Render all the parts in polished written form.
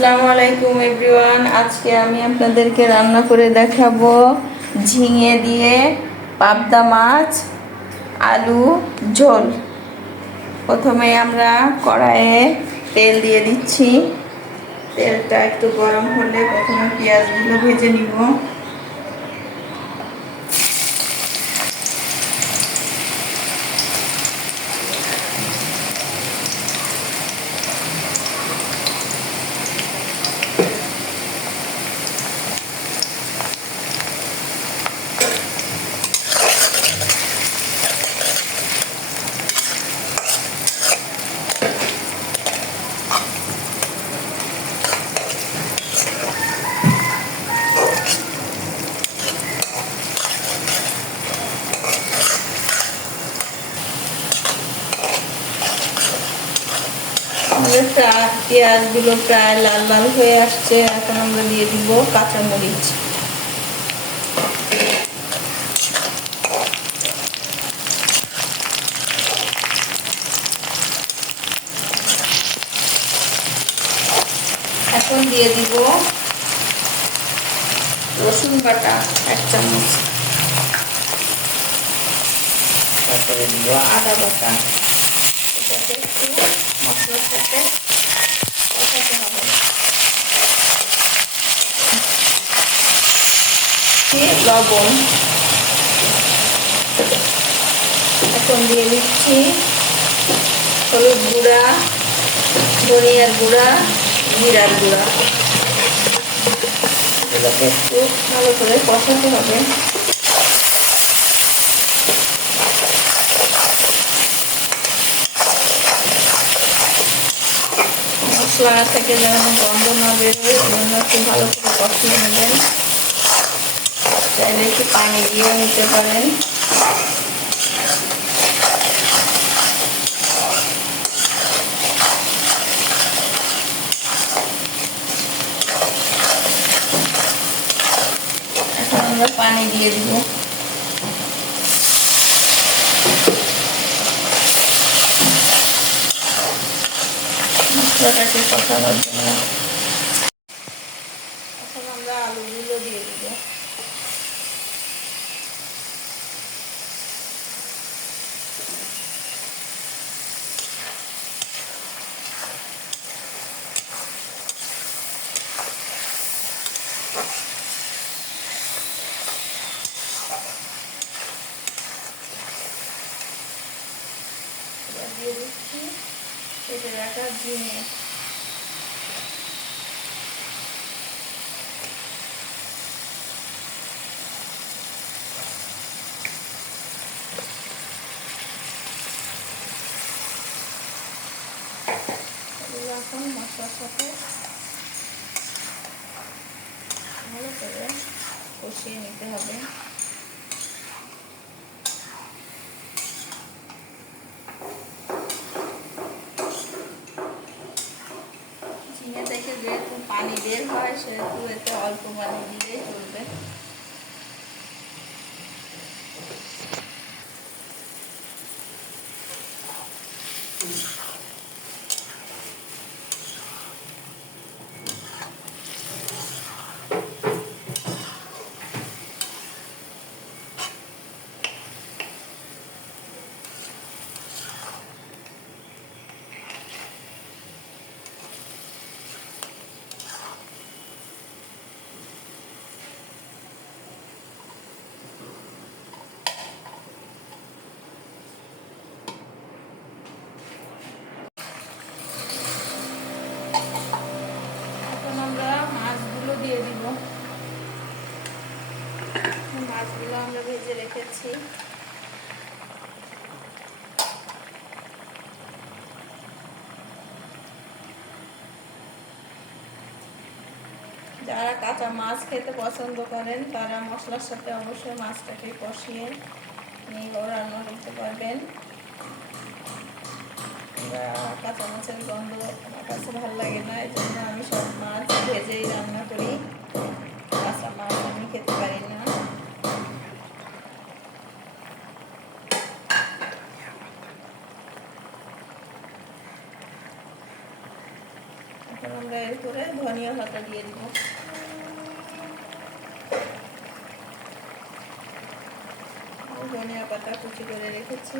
আসসালামু আলাইকুম এভরিওয়ান। আজকে আমি আপনাদেরকে রান্না করে দেখাবো ঝিঙে দিয়ে পাবদা মাছ আলু ঝোল। প্রথমে আমরা কড়াইয়ে তেল দিয়ে দিচ্ছি। তেলটা একটু গরম হলে প্রথমে পেঁয়াজগুলো ভেজে নিব। পেঁয়াজগুলো প্রায় লাল লাল হয়ে আসছে। এখন আমরা দিয়ে দিব কাঁচামরিচ। এখন দিয়ে দিব রসুন বাটা 1 চামচ, তারপরে দিব আদা বাটা। এটাকে একটু মশলার সাথে কষাতে হবে। লবণ এখন দিয়ে দিচ্ছি হলুদ গুঁড়া, ধনিয়ার গুঁড়া, জিরার গুঁড়া। এগুলোকে একটু ভালো করে কষাতে হবে। মশলা থেকে যেন গন্ধ না বেরোয়, জন্য একটু ভালো করে কষিয়ে নেবেন। চাইলে একটু পানি দিয়েও নিতে পারেন। এখন আমরা পানি দিয়ে দিব। মশলাটাকে কষানোর জন্য এখন আমরা আলুগুলো দিয়ে দিব। দিয়ে দিচ্ছি কেটে রাখা ঝিঙে। এখন মশলার সাথে ভালো করে কষিয়ে নিতে হবে। ঝিঙে থেকে যেহেতু পানি বের হয়, সেহেতু এতে অল্প পানি দিলেই চলবে। মাছগুলো দিয়ে দিব। মাছগুলো আমরা ভেজে রেখেছি। যারা কাঁচা মাছ খেতে পছন্দ করেন, তারা মশলার সাথে অবশ্যই মাছটাকে কষিয়ে নিয়ে রান্না করতে পারবেন। কাঁচা মাছের গন্ধ আমার কাছে ভালো লাগে না, এই জন্য আমি সব মাছ ভেজেই রান্না করি। কাঁচা মাছ আমি খেতে পারি না। এখন আমরা এরপরে ধনিয়া পাতা দিয়ে দিব। ধনিয়া পাতা কুচি করে রেখেছি,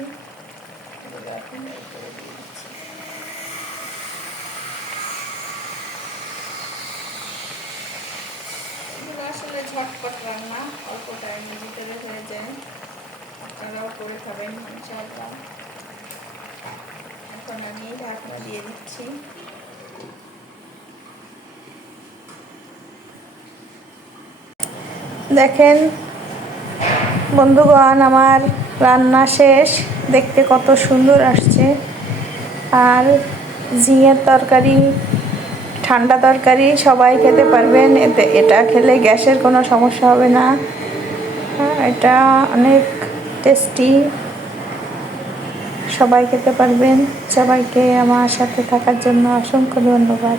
এগুলো এখন এরপরে দিয়ে দিচ্ছি। এগুলো আসলে ঝটপট রান্না, অল্প টাইমের ভিতরে হয়ে যায়, আপনারাও করে খাবেন ইনশাআল্লাহ। এখন আমি ঢাকনা দিয়ে দিচ্ছি। দেখেন বন্ধুগণ, আমার রান্না শেষ, দেখতে কত সুন্দর আসছে। আর ঝিঙের তরকারি, ঠান্ডা তরকারি সবাই খেতে পারবেন, এতে এটা খেলে গ্যাসের কোনো সমস্যা হবে না। এটা অনেক টেস্টি, সবাই খেতে পারবেন। সবাইকে আমার সাথে থাকার জন্য অসংখ্য ধন্যবাদ।